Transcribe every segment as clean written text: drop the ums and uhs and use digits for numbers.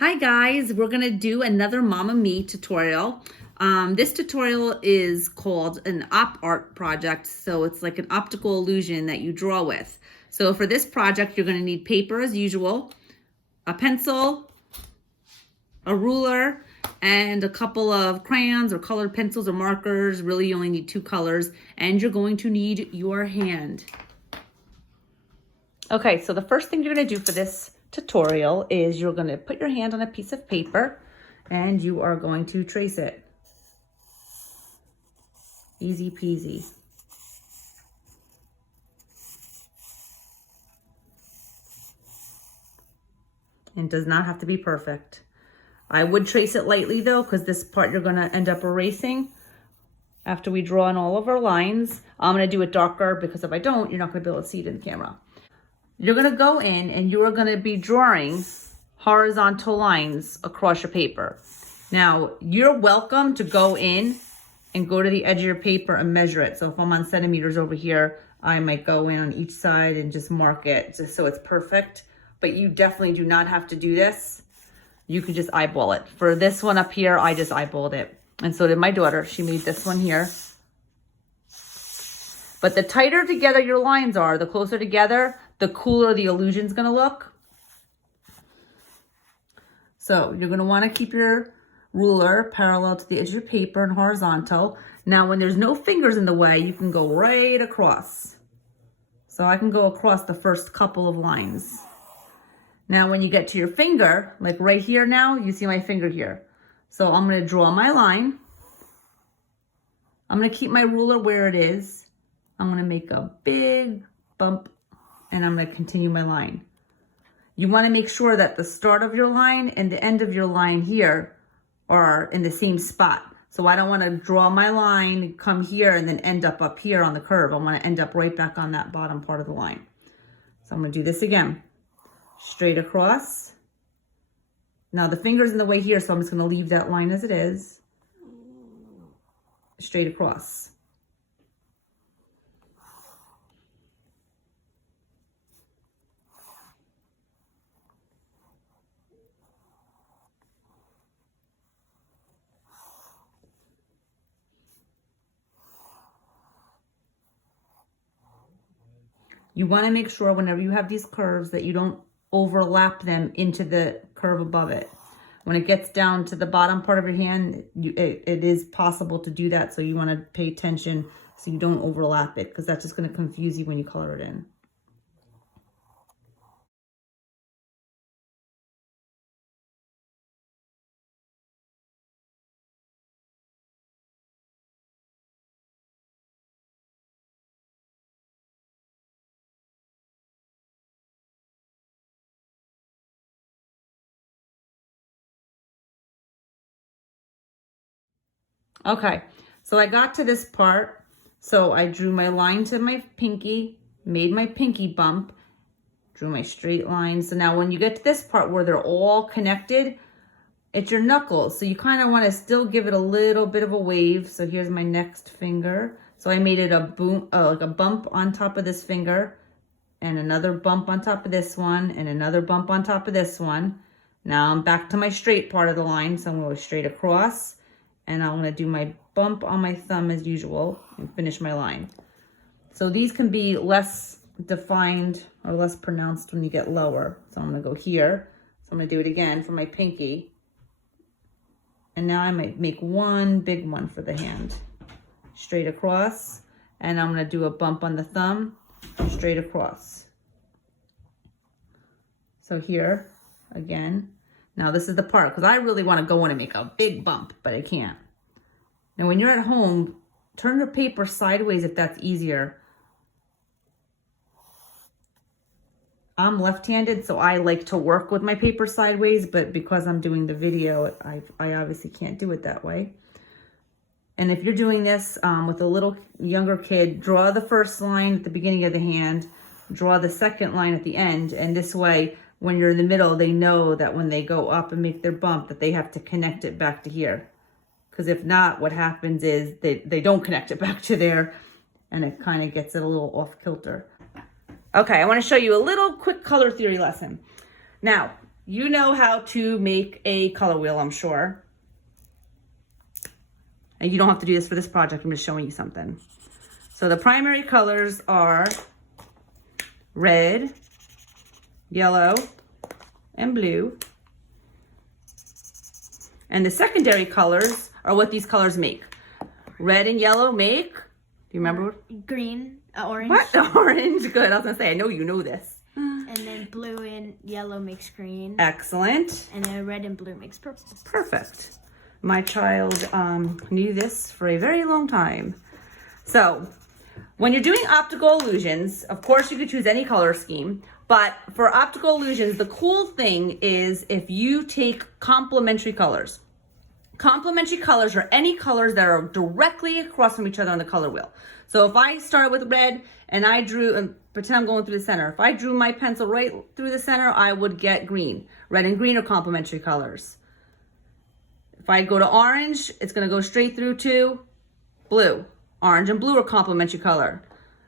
Hi guys, we're gonna do another Mama Me tutorial. This tutorial is called an op art project, so it's like an optical illusion that you draw with. So for this project, you're gonna need paper as usual, a pencil, a ruler, and a couple of crayons or colored pencils or markers. Really, you only need 2 colors, and you're going to need your hand. Okay, so the first thing you're gonna do for this tutorial is you're going to put your hand on a piece of paper and you are going to trace it. Easy peasy. It does not have to be perfect. I would trace it lightly though, because this part you're going to end up erasing after we draw in all of our lines. I'm going to do it darker because if I don't, you're not going to be able to see it in the camera. You're going to go in and you are going to be drawing horizontal lines across your paper. Now, you're welcome to go in and go to the edge of your paper and measure it. So if I'm on centimeters over here, I might go in on each side and just mark it just so it's perfect. But you definitely do not have to do this. You can just eyeball it. For this one up here, I just eyeballed it. And so did my daughter. She made this one here. But the tighter together your lines are, the closer together, the cooler the illusion's gonna look. So you're gonna wanna keep your ruler parallel to the edge of your paper and horizontal. Now, when there's no fingers in the way, you can go right across. So I can go across the first couple of lines. Now, when you get to your finger, like right here now, you see my finger here. So I'm gonna draw my line. I'm gonna keep my ruler where it is. I'm gonna make a big bump and I'm gonna continue my line. You wanna make sure that the start of your line and the end of your line here are in the same spot. So I don't wanna draw my line, come here and then end up here on the curve. I wanna end up right back on that bottom part of the line. So I'm gonna do this again. Straight across. Now the finger's in the way here, so I'm just gonna leave that line as it is. Straight across. You want to make sure whenever you have these curves that you don't overlap them into the curve above it. When it gets down to the bottom part of your hand, it is possible to do that. So you want to pay attention so you don't overlap it, because that's just going to confuse you when you color it in. Okay, so I got to this part. So I drew my line to my pinky, made my pinky bump, drew my straight line. So now when you get to this part where they're all connected, it's your knuckles. So you kind of want to still give it a little bit of a wave. So here's my next finger. So I made it a boom, like a bump on top of this finger, and another bump on top of this one, and another bump on top of this one. Now I'm back to my straight part of the line. So I'm going to go straight across. And I'm gonna do my bump on my thumb as usual and finish my line. So these can be less defined or less pronounced when you get lower. So I'm gonna go here. So I'm gonna do it again for my pinky. And now I might make one big one for the hand. Straight across. And I'm gonna do a bump on the thumb, straight across. So here, again. Now this is the part, because I really want to go in and make a big bump, but I can't. Now when you're at home, turn your paper sideways if that's easier. I'm left-handed, so I like to work with my paper sideways, but because I'm doing the video, I obviously can't do it that way. And if you're doing this with a little younger kid, draw the first line at the beginning of the hand, draw the second line at the end, and this way, when you're in the middle, they know that when they go up and make their bump, that they have to connect it back to here. Because if not, what happens is they don't connect it back to there, and it kind of gets it a little off kilter. Okay, I want to show you a little quick color theory lesson. Now, you know how to make a color wheel, I'm sure. And you don't have to do this for this project. I'm just showing you something. So the primary colors are red, yellow, and blue. And the secondary colors are what these colors make. Red and yellow make, do you remember? Green, orange. What? Orange, good. I was gonna say, I know you know this. And then blue and yellow makes green. Excellent. And then red and blue makes purple. Perfect. My child knew this for a very long time. So when you're doing optical illusions, of course you could choose any color scheme, but for optical illusions, the cool thing is if you take complementary colors. Complementary colors are any colors that are directly across from each other on the color wheel. So if I start with red and I drew, and pretend I'm going through the center. If I drew my pencil right through the center, I would get green. Red and green are complementary colors. If I go to orange, it's gonna go straight through to blue. Orange and blue are complementary color.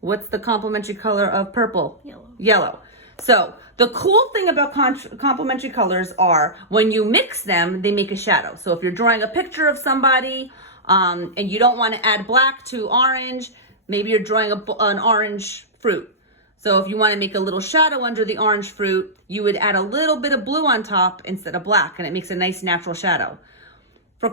What's the complementary color of purple? Yellow. Yellow. So the cool thing about complementary colors are when you mix them, they make a shadow. So if you're drawing a picture of somebody and you don't want to add black to orange, maybe you're drawing an orange fruit. So if you want to make a little shadow under the orange fruit, you would add a little bit of blue on top instead of black, and it makes a nice natural shadow. For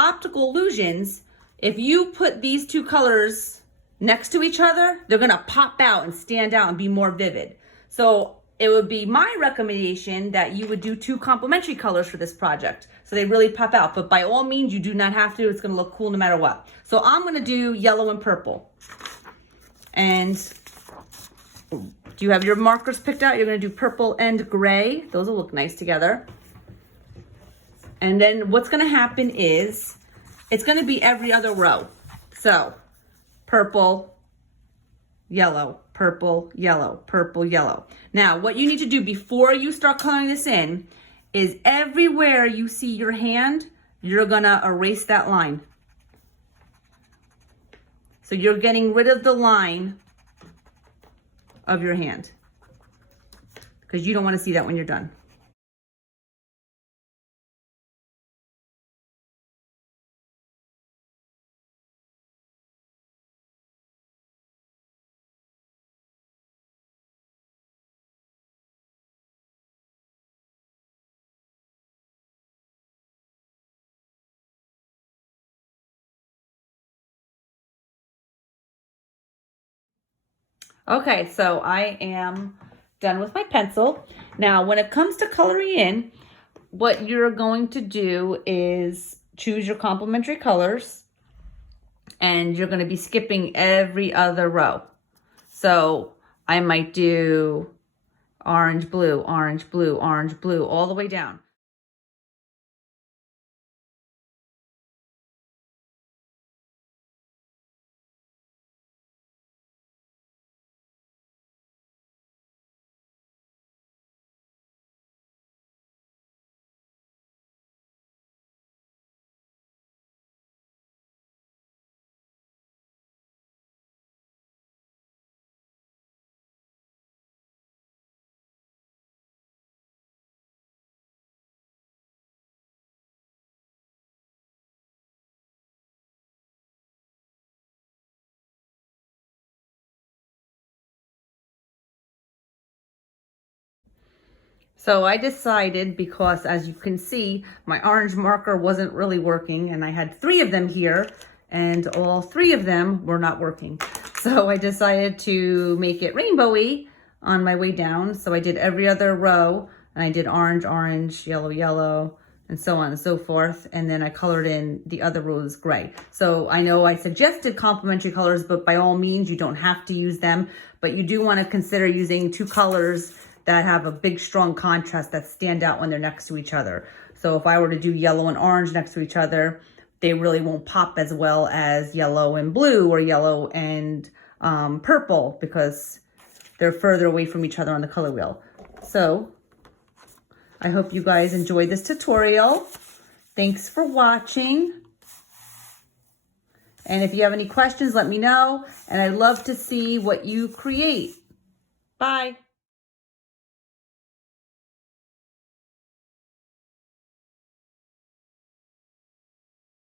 optical illusions, if you put these two colors next to each other, they're gonna pop out and stand out and be more vivid. So it would be my recommendation that you would do two complementary colors for this project, so they really pop out. But by all means, you do not have to. It's gonna look cool no matter what. So I'm gonna do yellow and purple. And do you have your markers picked out? You're gonna do purple and gray. Those will look nice together. And then what's gonna happen is, it's gonna be every other row. So purple, yellow, purple, yellow, purple, yellow. Now, what you need to do before you start coloring this in is everywhere you see your hand, you're gonna erase that line. So you're getting rid of the line of your hand because you don't wanna see that when you're done. Okay, so I am done with my pencil. Now, when it comes to coloring in, what you're going to do is choose your complementary colors, and you're going to be skipping every other row. So I might do orange, blue, orange, blue, orange, blue, all the way down. So I decided, because as you can see, my orange marker wasn't really working, and I had 3 of them here, and all 3 of them were not working. So I decided to make it rainbowy on my way down. So I did every other row, and I did orange, orange, yellow, yellow, and so on and so forth. And then I colored in the other rows gray. So I know I suggested complementary colors, but by all means, you don't have to use them. But you do want to consider using 2 colors that have a big, strong contrast that stand out when they're next to each other. So if I were to do yellow and orange next to each other, they really won't pop as well as yellow and blue or yellow and purple, because they're further away from each other on the color wheel. So I hope you guys enjoyed this tutorial. Thanks for watching. And if you have any questions, let me know. And I'd love to see what you create. Bye.